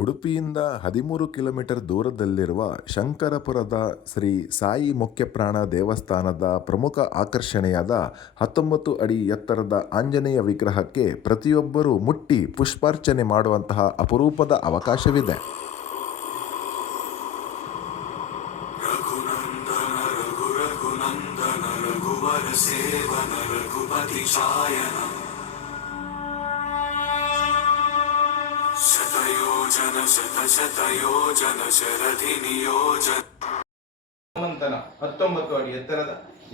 ಉಡುಪಿಯಿಂದ 13 ಕಿಲೋಮೀಟರ್ ದೂರದಲ್ಲಿರುವ ಶಂಕರಪುರದ ಶ್ರೀ ಸಾಯಿ ಮುಖ್ಯಪ್ರಾಣ ದೇವಸ್ಥಾನದ ಪ್ರಮುಖ ಆಕರ್ಷಣೆಯಾದ 19 ಅಡಿ ಎತ್ತರದ ಆಂಜನೇಯ ವಿಗ್ರಹಕ್ಕೆ ಪ್ರತಿಯೊಬ್ಬರೂ ಮುಟ್ಟಿ ಪುಷ್ಪಾರ್ಚನೆ ಮಾಡುವಂತಹ ಅಪರೂಪದ ಅವಕಾಶವಿದೆ. ರಘುನಂದನ ರಘುನಂದನ ರಘುವರ ಸೇವನ ರಘುಪತಿ ಚಾಯನ ಶತಯೋಜನ ಶತಶತಯೋಜನ ಶರಧಿ ನಿಯೋಜನ. ಹನುಮಂತನ 19 ಅಡಿ ಎತ್ತರದ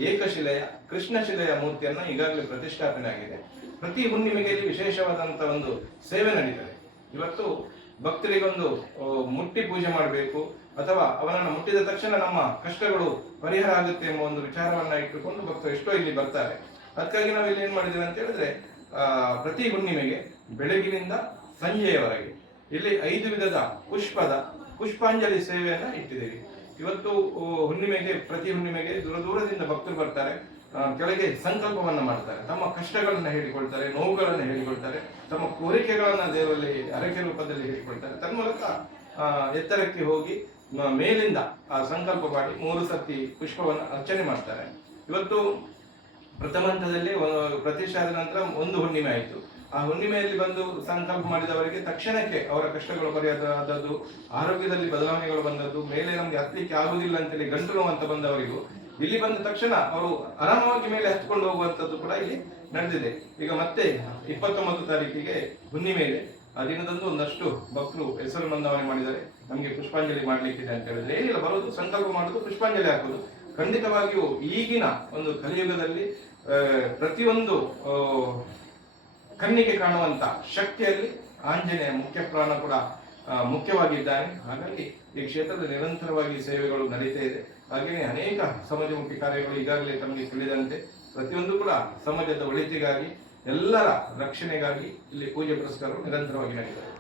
ಏಕಶಿಲೆಯ ಕೃಷ್ಣಶಿಲೆಯ ಮೂರ್ತಿಯನ್ನ ಈಗಾಗಲೇ ಪ್ರತಿಷ್ಠಾಪನೆ ಆಗಿದೆ. ಪ್ರತಿ ಹುಣ್ಣಿಮೆಗೆಯಲ್ಲಿ ವಿಶೇಷವಾದಂತಹ ಒಂದು ಸೇವೆ ನಡೀತದೆ. ಇವತ್ತು ಭಕ್ತರಿಗೊಂದು ಮುಟ್ಟಿ ಪೂಜೆ ಮಾಡಬೇಕು ಅಥವಾ ಅವನನ್ನು ಮುಟ್ಟಿದ ತಕ್ಷಣ ನಮ್ಮ ಕಷ್ಟಗಳು ಪರಿಹಾರ ಆಗುತ್ತೆ ಎಂಬ ಒಂದು ವಿಚಾರವನ್ನ ಇಟ್ಟುಕೊಂಡು ಭಕ್ತರು ಎಷ್ಟೋ ಇಲ್ಲಿ ಬರ್ತಾರೆ. ಅದಕ್ಕಾಗಿ ನಾವು ಇಲ್ಲಿ ಏನ್ ಮಾಡಿದ್ದೇವೆ ಅಂತ ಹೇಳಿದ್ರೆ, ಪ್ರತಿ ಹುಣ್ಣಿಮೆಗೆ ಬೆಳಗಿನಿಂದ ಸಂಜೆಯವರೆಗೆ ಇಲ್ಲಿ 5 ವಿಧದ ಪುಷ್ಪಾಂಜಲಿ ಸೇವೆಯನ್ನ ಇಟ್ಟಿದ್ದೀವಿ. ಇವತ್ತು ಪ್ರತಿ ಹುಣ್ಣಿಮೆಗೆ ದೂರದಿಂದ ಭಕ್ತರು ಬರ್ತಾರೆ, ಕೆಳಗೆ ಸಂಕಲ್ಪವನ್ನ ಮಾಡ್ತಾರೆ, ತಮ್ಮ ಕಷ್ಟಗಳನ್ನ ಹೇಳಿಕೊಳ್ತಾರೆ, ನೋವುಗಳನ್ನ ಹೇಳಿಕೊಳ್ತಾರೆ, ತಮ್ಮ ಕೋರಿಕೆಗಳನ್ನ ದೇವರಲ್ಲಿ ಹರಕೆ ರೂಪದಲ್ಲಿ ಹೇಳಿಕೊಳ್ತಾರೆ. ತನ್ಮೂಲಕ ಎತ್ತರಕ್ಕೆ ಹೋಗಿ ಮೇಲಿಂದ ಆ ಸಂಕಲ್ಪ ಮಾಡಿ 3 ಸತಿ ಪುಷ್ಪವನ್ನು ಅರ್ಚನೆ ಮಾಡ್ತಾರೆ. ಇವತ್ತು ಪ್ರಥಮ ಹಂತದಲ್ಲಿ ಪ್ರತಿಷ್ಠೆ ನಂತರ ಒಂದು ಹುಣ್ಣಿಮೆ ಆಯಿತು. ಆ ಹುಣ್ಣಿಮೆಯಲ್ಲಿ ಬಂದು ಸಂಕಲ್ಪ ಮಾಡಿದವರಿಗೆ ತಕ್ಷಣಕ್ಕೆ ಅವರ ಕಷ್ಟಗಳು ಪರಿಹಾರವಾದದ್ದು, ಆರೋಗ್ಯದಲ್ಲಿ ಬದಲಾವಣೆಗಳು ಬಂದದ್ದು, ಮೇಲೆ ನಮ್ಗೆ ಹತ್ತಲಿಕ್ಕೆ ಆಗುದಿಲ್ಲ ಅಂತೇಳಿ ಗಂಟು ನೋವು ಅಂತ ಬಂದವರಿಗೂ ಇಲ್ಲಿ ಬಂದ ತಕ್ಷಣ ಅವರು ಆರಾಮವಾಗಿ ಮೇಲೆ ಹತ್ಕೊಂಡು ಹೋಗುವಂತದ್ದು ಕೂಡ ಇಲ್ಲಿ ನಡೆದಿದೆ. ಈಗ ಮತ್ತೆ 29 ತಾರೀಕಿಗೆ ಹುಣ್ಣಿಮೆ ಇದೆ. ಆ ದಿನದಂದು ಒಂದಷ್ಟು ಭಕ್ತರು ಹೆಸರು ನೋಂದಣಿ ಮಾಡಿದರೆ ನಮ್ಗೆ ಪುಷ್ಪಾಂಜಲಿ ಮಾಡ್ಲಿಕ್ಕಿದೆ ಅಂತ ಹೇಳಿದ್ರೆ ಏನಿಲ್ಲ, ಬರೋದು, ಸಂಕಲ್ಪ ಮಾಡೋದು, ಪುಷ್ಪಾಂಜಲಿ ಹಾಕೋದು. ಖಂಡಿತವಾಗಿಯೂ ಈಗಿನ ಒಂದು ಕಲಿಯುಗದಲ್ಲಿ ಪ್ರತಿಯೊಂದು ಕಣ್ಣಿಗೆ ಕಾಣುವಂತ ಶಕ್ತಿಯಲ್ಲಿ ಆಂಜನೇಯ ಮುಖ್ಯ ಪ್ರಾಣ ಕೂಡ ಮುಖ್ಯವಾಗಿದ್ದಾನೆ. ಹಾಗಾಗಿ ಈ ಕ್ಷೇತ್ರದ ನಿರಂತರವಾಗಿ ಸೇವೆಗಳು ನಡೀತಾ ಇದೆ. ಹಾಗೆಯೇ ಅನೇಕ ಸಮಾಜಮುಖಿ ಕಾರ್ಯಗಳು ಈಗಾಗಲೇ ತಮಗೆ ತಿಳಿದಂತೆ ಪ್ರತಿಯೊಂದು ಕೂಡ ಸಮಾಜದ ಒಳಿತಿಗಾಗಿ, ಎಲ್ಲರ ರಕ್ಷಣೆಗಾಗಿ ಇಲ್ಲಿ ಪೂಜೆ ಪುರಸ್ಕಾರಗಳು ನಿರಂತರವಾಗಿ ನಡೀತದೆ.